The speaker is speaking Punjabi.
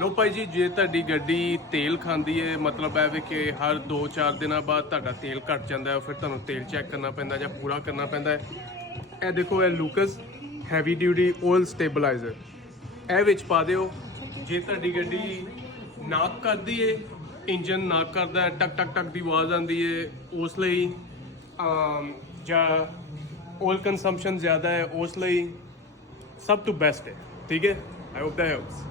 ਲੋ ਭਾਈ ਜੀ, ਜੇ ਤੁਹਾਡੀ ਗੱਡੀ ਤੇਲ ਖਾਂਦੀ ਹੈ, ਮਤਲਬ ਇਹ ਵੀ ਕਿ ਹਰ 2-4 ਦਿਨਾਂ ਬਾਅਦ ਤੁਹਾਡਾ ਤੇਲ ਘਟ ਜਾਂਦਾ ਹੈ, ਫਿਰ ਤੁਹਾਨੂੰ ਤੇਲ ਚੈੱਕ ਕਰਨਾ ਪੈਂਦਾ ਜਾਂ ਪੂਰਾ ਕਰਨਾ ਪੈਂਦਾ ਹੈ। ਇਹ ਦੇਖੋ, ਇਹ ਲੂਕਸ ਹੈਵੀ ਡਿਊਟੀ ਆਇਲ ਸਟੇਬਲਾਈਜ਼ਰ, ਇਹ ਵਿੱਚ ਪਾ ਦਿਓ। ਜੇ ਤੁਹਾਡੀ ਗੱਡੀ ਨਾਕ ਕਰਦੀ ਏ, ਇੰਜਨ ਨਾਕ ਕਰਦਾ, ਟਕ ਟਕ ਟਕ ਦੀ ਆਵਾਜ਼ ਆਉਂਦੀ ਹੈ, ਉਸ ਲਈ ਜਾਂ ਆਇਲ ਕੰਜ਼ੰਪਸ਼ਨ ਜ਼ਿਆਦਾ ਹੈ, ਉਸ ਲਈ ਸਭ ਤੋਂ ਬੈਸਟ ਹੈ। ਠੀਕ ਹੈ, ਆਈ ਹੋਪ that helps।